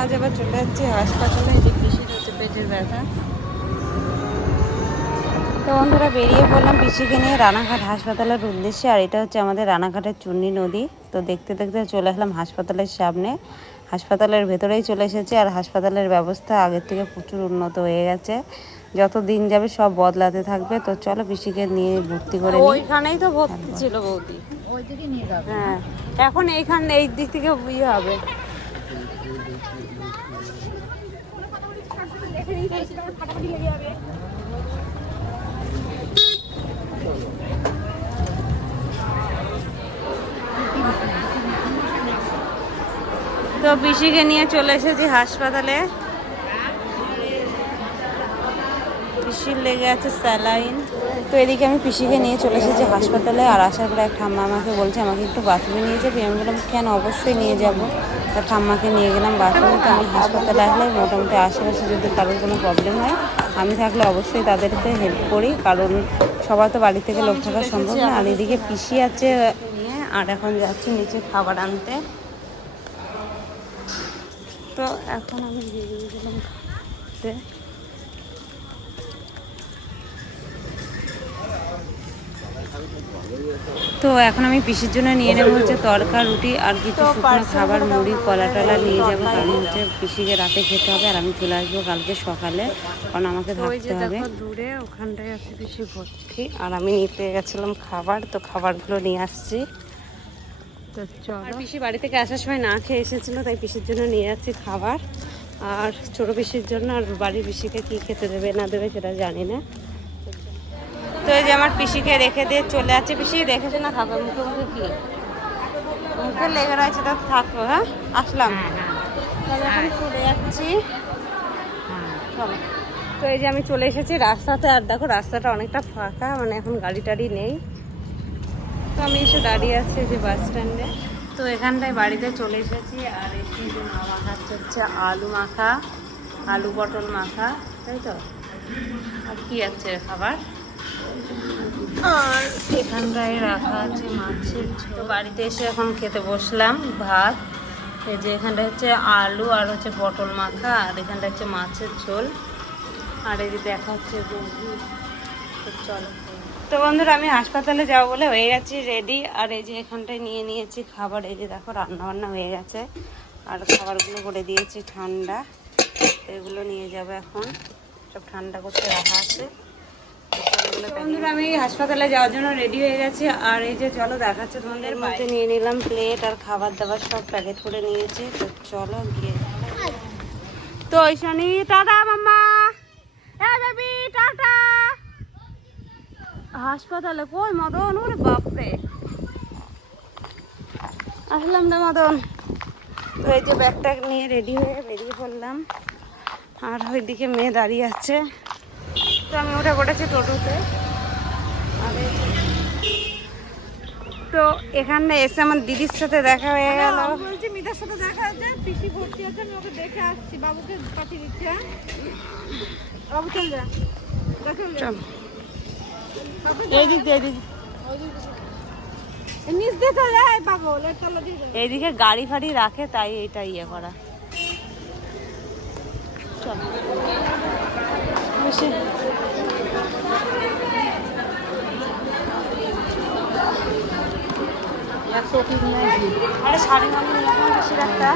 আজ আবার চলে যাচ্ছি হাসপাতালে, এই যে পিসির হচ্ছে পেটের ব্যথা। তো বন্ধুরা বেরিয়ে পড়লাম পিসিকে নিয়ে রানাঘাট হাসপাতালের উদ্দেশ্যে। আর এটা হচ্ছে আমাদের রানাঘাটের চূর্ণী নদী। তো দেখতে দেখতে চলে আসলাম হাসপাতালের সামনে। হাসপাতালের ভেতরেই চলে এসেছি। আর হাসপাতালের ব্যবস্থা আগের থেকে প্রচুর উন্নত হয়ে গেছে, যত দিন যাবে সব বদলাতে থাকবে। তো চলো পিসিকে নিয়ে ভর্তি করে নিই। ওইখানেই তো ভর্তি ছিল বৌদি, ওই দিকে নিয়ে যাবে। হ্যাঁ, এখন এইখানে এই দিক থেকে ইয়ে হবে। তো পিসিকে নিয়ে চলে এসেছি হাসপাতালে। পিসির লেগে আছে স্যালাইন। তো এদিকে আমি পিসিকে নিয়ে চলে এসেছি হাসপাতালে। আর আসার পরে এক ঠাম্মা আমাকে বলছে আমাকে একটু বাথরুমে নিয়ে যাবি। আমি বললাম কেন, অবশ্যই নিয়ে যাব। তা ঠাম্মাকে নিয়ে গেলাম বাথরুমে। তো আমি হাসপাতালে আসলে মোটামুটি আশেপাশে যদি কারোর কোনো প্রবলেম হয়, আমি থাকলে অবশ্যই তাদেরকে হেল্প করি, কারণ সবার তো বাড়ি থেকে লোক থাকা সম্ভব না। আর এদিকে পিসি আছে নিয়ে, আর এখন যাচ্ছি নিচে খাবার আনতে। তো এখন আমি বেরিয়ে গেলাম খাতে। তো এখন আমি পিসির জন্য নিয়ে নেবো হচ্ছে তড়কা রুটি আর কিছু শুকনো খাবার, মুড়ি কলা টলা নিয়ে যাবো, কারণ হচ্ছে পিসিকে রাতে খেতে হবে। আর আমি চলে আসবো কালকে সকালে, কারণ আমাকে থাকতে হবে। দূরে ওখানটায় আছে পিসি ভর্তি, আর আমি নিতে গেছিলাম খাবার। তো খাবারগুলো নিয়ে আসছি। তো চলো। আর পিসি বাড়ি থেকে আসার সময় না খেয়ে এসেছিলো, তাই পিসির জন্য নিয়ে যাচ্ছি খাবার। আর ছোটো পিসির জন্য। আর বাড়ির পিসিকে কী খেতে দেবে না দেবে সেটা জানি না। তো এই যে আমার পিসিকে রেখে দিয়ে চলে যাচ্ছে। পিসি দেখেছে না, থাকবে মুখে মুখে কি মুখে লেগে রয়েছে, তো থাকবো। হ্যাঁ, আসলাম। তাহলে এখন চলে যাচ্ছি। চলো। তো এই যে আমি চলে এসেছি রাস্তাতে। আর দেখো রাস্তাটা অনেকটা ফাঁকা, মানে এখন গাড়ি টাড়ি নেই। তো আমি এসে দাঁড়িয়ে আছি যে বাস স্ট্যান্ডে। তো এখানটায় বাড়িতে চলে এসেছি। আর এসে যে মা মাখাচ্ছে হচ্ছে আলু মাখা, আলু পটল মাখা, তাই তো। আর কি আছে খাবার। আর এখানটায় রাখা আছে মাছের ঝোল। তো বাড়িতে এসে এখন খেতে বসলাম ভাত। এই যে এখানটা হচ্ছে আলু আর হচ্ছে পটল মাখা, আর এখানটা হচ্ছে মাছের ঝোল। আর এই যে দেখা হচ্ছে বন্ধু। তো চলো। তো বন্ধুরা আমি হাসপাতালে যাবো বলে হয়ে গেছি রেডি। আর এই যে এখানটায় নিয়ে নিয়েছি খাবার। এই যে দেখো রান্না বান্না হয়ে গেছে। আর খাবারগুলো করে দিয়েছি ঠান্ডা। এগুলো নিয়ে যাবো এখন, সব ঠান্ডা করতে রাখা আছে। বন্ধুরা আমি হাসপাতালে যাওয়ার জন্য রেডি হয়ে গেছি। আর এই যে চলো দেখাচ্ছে তোমাদের, মধ্যে নিয়ে নিলাম প্লেট আর খাবার দাবার সব প্যাকেট করে নিয়েছি। তো চলো গিয়ে। তো ঐশানি টাটা মাম্মা, হ্যাঁ বেবি টাটা। হাসপাতালে কই মদন? ওরে বাপরে, আসলাম না মদন। তো এই যে ব্যাগটা নিয়ে রেডি হয়ে বেরিয়ে পড়লাম। আর ওইদিকে মেয়ে দাঁড়িয়ে আছে। তো আমি উঠে পড়েছি টোটোতে। তো এখানে এসে আমার দিদির সাথে দেখা হয়ে গেল। বলছি মিতার সাথে দেখা হয়েছে, পিসি ভর্তি আছে, আমি ওকে দেখে আসছি, বাবুকে পাঠিয়ে দিচ্ছি। হ্যাঁ বাবু চল যা, চল এইদিক এইদিক নিচ দিয়ে চলে যায় পাগল, এর তলা দিয়ে যায়। এইদিকে গাড়ি ফাড়ি রাখে, তাই এটা ইয়ে করা। চল বেশি আরে শাড়ি মামি নিলাম বেশি একটা।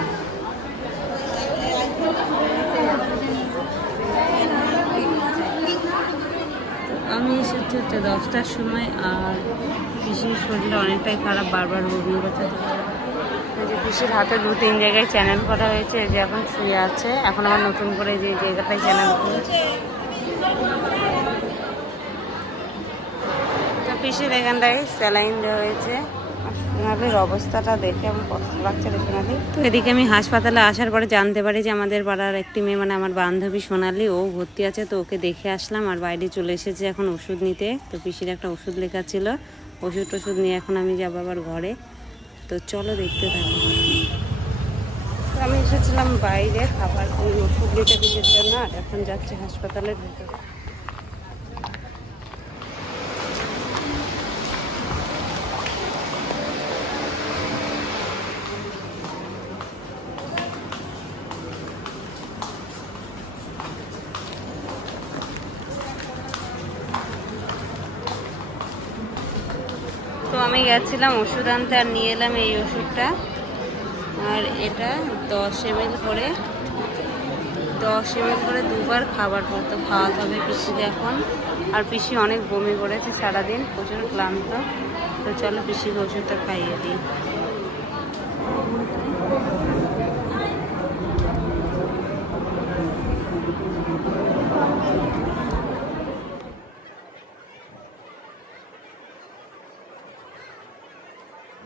আমি এসেছি হচ্ছে 10টার সময়। আর পিসির শরীর অনেকটাই খারাপ, বারবার বমি করতে। যে পিসির হাতে 2-3 জায়গায় চ্যানেল করা হয়েছে, যে এখন শুয়ে আছে। এখন আবার নতুন করে যে জায়গাটায় চ্যানেল করেছে। তো পিসির এখানটায় স্যালাইন দেওয়া হয়েছে। সোনালির অবস্থাটা দেখে আমার কষ্ট লাগছে রে সোনালি। তো এদিকে আমি হাসপাতালে আসার পরে জানতে পারি যে আমাদের পাড়ার একটি মেয়ে, মানে আমার বান্ধবী সোনালি, ও ভর্তি আছে। তো ওকে দেখে আসলাম। আর বাইরে চলে এসেছে এখন ওষুধ নিতে। তো পিসির একটা ওষুধ লেখা ছিল, ওষুধ নিয়ে এখন আমি যাবো আবার ঘরে। তো চলো দেখতে থাকি। তো আমি এসেছিলাম বাইরে খাবার ওষুধ নিতে পিসির জন্য। আর এখন যাচ্ছি হাসপাতালের ভিতরে। আমি গেছিলাম ওষুধ আনতে আর নিয়ে এলাম এই ওষুধটা, আর এটা 10 ml করে 2বার খাওয়াতে হবে পিসিকে এখন। আর পিসি অনেক বমি করেছে সারাদিন, প্রচুর ক্লান্ত। তো চলো পিসিকে ওষুধটা খাইয়ে দিই।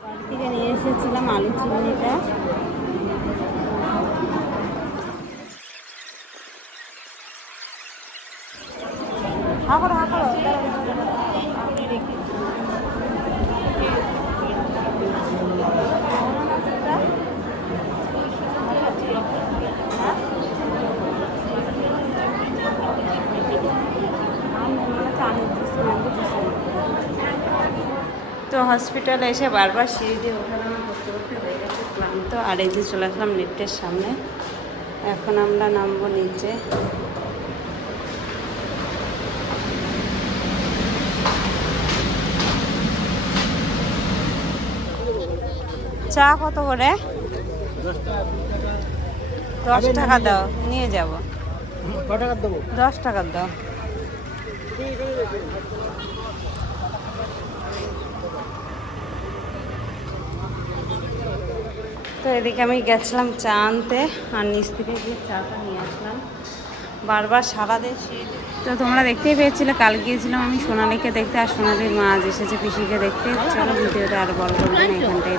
বাড়ি থেকে নিয়ে এসেছিলাম আলু চিংড়িটা। তো হসপিটালে এসে বারবার সিঁড়ি দিয়ে ওঠানামা করতে করতে হয়ে গেছে ক্লান্ত। আর এই যে চলে আসলাম লিফটের সামনে, এখন আমরা নামবো নিচে। চা কত করে? 10 টাকা দাও, নিয়ে যাব। 10 টাকা দাও। তো এদিকে আমি গেছিলাম চা আনতে, আর নিচ থেকে গিয়ে চাটা নিয়ে আসলাম। বারবার সারাদিন তো তোমরা দেখতেই পেয়েছিলে, কাল গিয়েছিলাম আমি সোনালীকে দেখতে, আর সোনালীর মা আজ এসেছে পিসিকে দেখতে। চলো ভিডিওটা আর বড় করবো না, এখানটাই